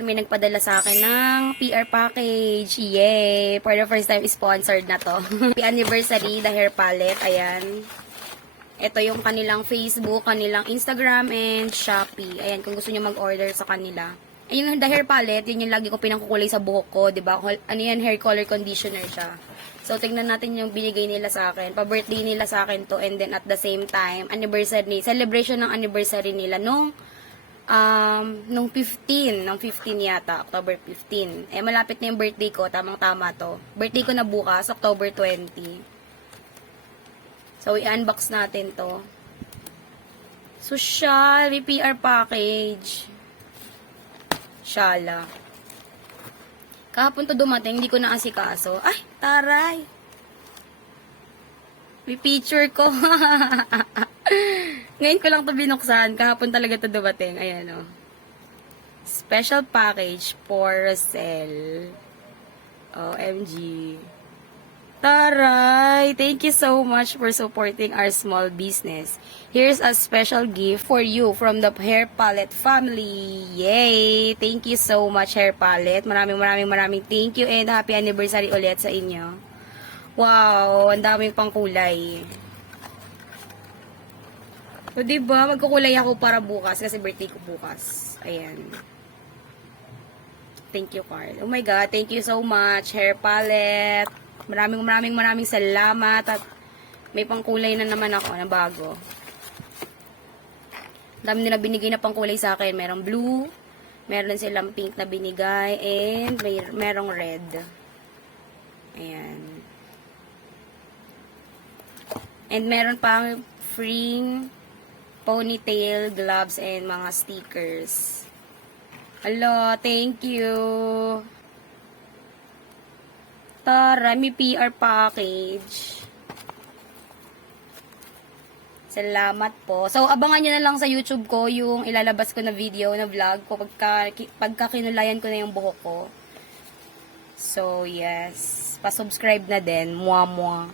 kahapon may nagpadala sa akin ng PR package. Yay! For the first time, sponsored na to. Happy anniversary, the hair palette. Ayan. Ito yung kanilang Facebook, kanilang Instagram, and Shopee. Ayan, kung gusto nyo mag-order sa kanila. Ayun, the hair palette, yun yung lagi ko pinangkukulay sa buhok ko, diba? Ano yan, hair color conditioner siya. So, tingnan natin yung binigay nila sa akin. Pa-birthday nila sa akin to, and then at the same time, anniversary, celebration ng anniversary nila nung 15 yata, October 15. Eh, malapit na yung birthday ko, tamang-tama to. Birthday ko na bukas, October 20. So, i-unbox natin to. Social, VPR package. Shala. Kahapon to dumating, hindi ko na asikaso. Ay, taray! May picture ko. Ngayon ko lang to binuksan. Kahapon talaga to dumating. Ayan o. Special package for Rosel. OMG. Taray! Thank you so much for supporting our small business. Here's a special gift for you from the Hair Palette family. Yay! Thank you so much, Hair Palette. Maraming thank you and happy anniversary ulit sa inyo. Wow! Ang daming pang kulay. So, diba? Magkukulay ako para bukas kasi birthday ko bukas. Ayan. Thank you, Carl. Oh my God, thank you so much, Hair Palette. Maraming salamat at may pangkulay na naman ako na bago. Dami nila binigay na pangkulay sa akin. Merong blue, meron silang pink na binigay, and merong red. Ayan. And meron pang free ponytail, gloves, and mga stickers. Hello, thank you. Tara, may PR package. Salamat po. So, abangan nyo na lang sa YouTube ko yung ilalabas ko na video, na vlog ko pagka kinulayan ko na yung buhok ko. So, yes. Pa-subscribe na din. Mwah, mwah.